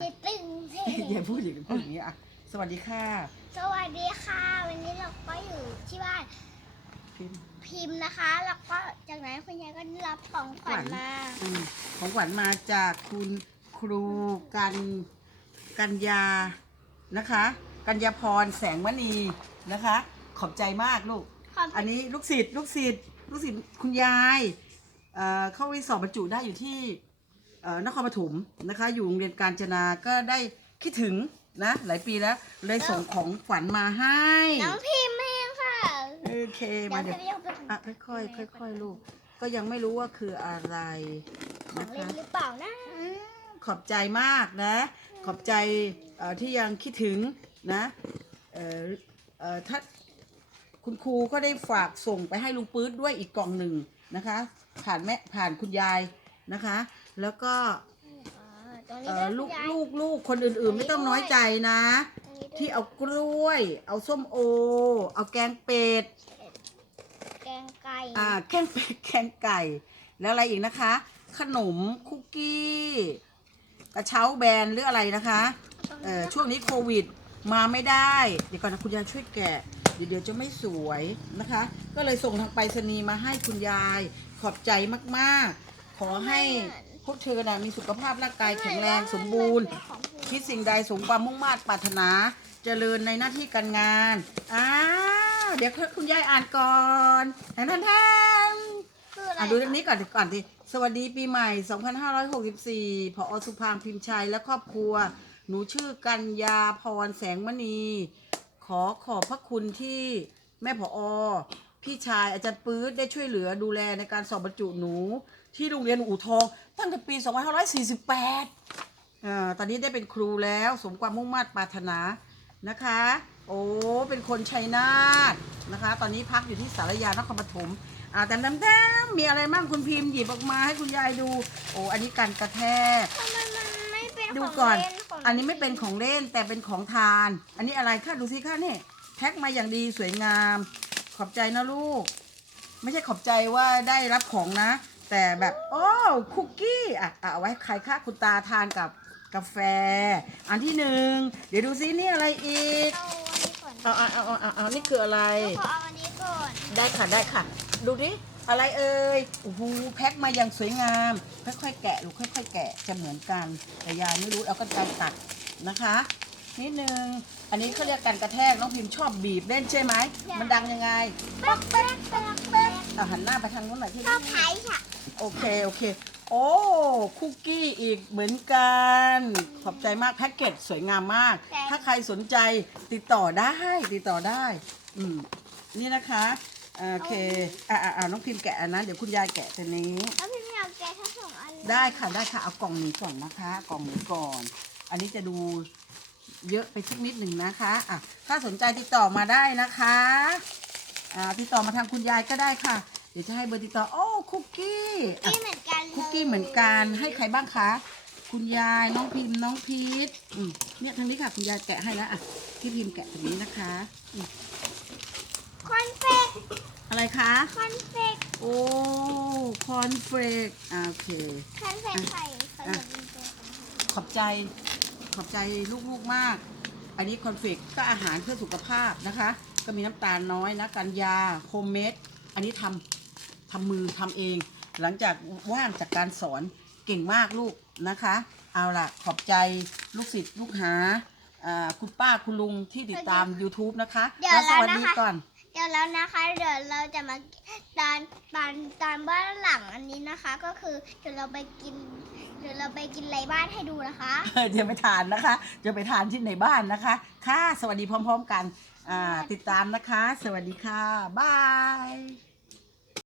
เจ๊ตึงเท่อย่าพูดอย่างพูดอย่างนี้อะ สวัสดีค่ะ สวัสดีค่ะ วันนี้เราก็อยู่ที่บ้านพิมพ์พิมพ์นะคะ แล้วก็จากนั้นคุณยายก็รับของขวัญมาอืมของขวัญมาจากคุณครูกันกัญญานะคะ กัญญาพรแสงมณีนะคะ ขอบใจมากลูก ขอบอันนี้ลูกศิษย์ลูกศิษย์ลูกศิษย์คุณยายเอ่อเข้าไปสอบบรรจุได้อยู่ที่เอ่อ นครปฐมนะคะ อยู่โรงเรียนการจนา ก็ได้คิดถึงนะ หลายปีแล้ว เลยส่งของขวัญมาให้ น้องพิมพ์เองค่ะโอเคเดี๋มายวเดี๋ยวจะเรียกเป็นอะค่อยๆค่อยๆลูก ก็ยังไม่รู้ว่าคืออะไรของนะเล่นคะหรือเปล่านะขอบใจมากนะ ขอบใจเอ่อที่ยังคิดถึงนะเอ่อเอ่อถ้าคุณครูก็ได้ฝากส่งไปให้ลุงปื๊ดด้วยอีกกล่องหนึ่งนะคะ ผ่านแม่ผ่านคุณยายนะคะ แล้วก็อ๋อตรงนี้เอ่ด้อวยลูกคุณยายลูกลูกคนอื่นๆ ไม่ต้องน้อยใจนะตรงนี้ด้วยที่เอากล้วย เอาส้มโอ เอาแกงเป็ด แกงไก่อ่าแกงเป็ดแกงไก่ แล้วอะไรอีกนะคะ ขนมคุกกี้ กระเช้าแบรนด์หรืออะไรนะคะตรงเอนี้อช่วงนี้โควิดมาไม่ได้ เดี๋ยวก่อนนะคุณยายช่วยแกะ เดี๋ยวเดี๋ยวจะไม่สวยนะคะ ก็เลยส่งทางไปรษณีย์มาให้คุณยายขอบใจมากๆ ขอให้พ วกเธอนะมีสุขภาพร่างกายแข็งแรงสมบูรณ์ของพิมพ์คิดสิ่งใดสมความมุ่งมา่ปรารถนา เจริญในหน้าที่การงานอ้าวเดี๋ยวคุณยายอ่านก่อนแทนแทนแทนคืออะไรอะดูเรื่องนี้ก่อนดิก่อนดิสวัสดีปีใหม่ 2564พอสุพางพิมพ์ชัยและครอบครัว หนูชื่อกัญญาพรแสงมณี ขอขอบพระคุณที่แม่ผอ พี่ชายอาจารย์ปื๊ดได้ช่วยเหลือดูแลในการสอบบรรจุหนู ที่โรงเรียนอู่ทอง ตั้งแต่ปี 2548อ่าตอนนี้ได้เป็นครูแล้วสมความมุ่งมั่นปรารถนานะคะ โอ้เป็นคนชัยนาทนะคะ ตอนนี้พักอยู่ที่สารยานครปฐมอ่าแต่แต้มๆมีอะไรบ้างคุณพิมพ์หยิบออกมาให้คุณยายดู โอ้อันนี้การกระแทก ทำไมมันไม่เป็นดูของก่อนเล่ของอันนี้ไม่เป็นของเล่นแต่เป็นของทาน อันนี้อะไรคะดูสิคะนี่แพ็คมาอย่างดีสวยงาม ขอบใจนะลูก ไม่ใช่ขอบใจว่าได้รับของนะ แต่แบบโอ้คุกกี้อะอะเอาไว้ใครคะคุณตาทานกับกาแฟ อันที่หนึ่งเดี๋ยวดูซินี่อะไรอีกเอาอันนี้ก่อนเอาเอาเอาเอาเอานี่คืออะไร ขอเอาอันนี้ก่อนได้ค่ะได้ค่ะ ดูดิอะไรเอ่ยโอ้โหแพ็คมาอย่างสวยงาม ค่อยๆแกะลูกค่อย ๆ แกะจะเหมือนกันแต่ยายไม่รู้เอากันไกรตัดนะคะนิดนึง อันนี้เขาเรียกกันกระแทกน้องพิมพ์ชอบบีบเล่นใช่ไหม มันดังยังไงแป๊กแป๊กแป๊กแป๊กเอาหันหน้าไปทางนู้นหน่อยที่ชอบไผ่ค่ะโอเคโอเค โอ้คุกกี้อีกเหมือนกัน ขอบใจมากแพ็กเกจสวยงามมาก ถ้าใครสนใจติดต่อได้ติดต่อได้ อืมนี่นะคะโอเคอ่าอ่าน้องพิมพ์แกะอันนั้นเดี๋ยวคุณยายแกะตัวนี้แล้วพี่ไม่เอาแกะทั้งสองอันเลยได้ค่ะได้ค่ะเอากล่องนี้ก่อนนะคะ กล่องนี้ก่อน อันนี้จะดู เยอะไปสักนิดหนึ่งนะคะอะถ้าสนใจติดต่อมาได้นะคะอ่าติดต่อมาทางคุณยายก็ได้ค่ะ เดี๋ยวจะให้เบอร์ติดต่อโอ้คุกกี้อะนี่เหมือนกันลยคุกกี้เหมือนกันให้ใครบ้างคะ คุณยายน้องพิมพ์น้องพีทอืมเนี่ยทางนี้ค่ะคุณยายแกะให้แล้วอะพี่พิมพ์แกะตรงนี้นะคะอืมคอนเฟกอะไรคะคอนเฟกโอ้คอนเฟรกอ่าโอเค คอนเฟกไข่ขนมเป็นตัวของขอบใจ ขอบใจลูกๆมาก อันนี้คอนเฟกก็อาหารเพื่อสุขภาพนะคะ ก็มีน้ำตาลน้อยนะกันยาโฮมเมดอันนี้ทำทำมือทำเอง หลังจากว่างจากการสอนเก่งมากลูกนะคะ เอาล่ะ ขอบใจลูกศิษย์ลูกหาอ่าคุณป้าคุณลุงที่ติดตาม YouTube นะคะ แล้วสวัสดีก่อนเดี๋ยวแล้วนะคะเดี๋ยวเราจะมาตอนตอนตอนบ้านหลังอันนี้นะคะ ก็คือเดี๋ยวเราไปกินเดี๋ยวเราไปกินไรบ้านให้ดูนะคะเดี๋ยวไปทานนะคะ จะไปทานที่ในบ้านนะคะ ค่ะ สวัสดีพร้อม ๆ กัน อ่า ติดตามนะคะ สวัสดีค่ะ บาย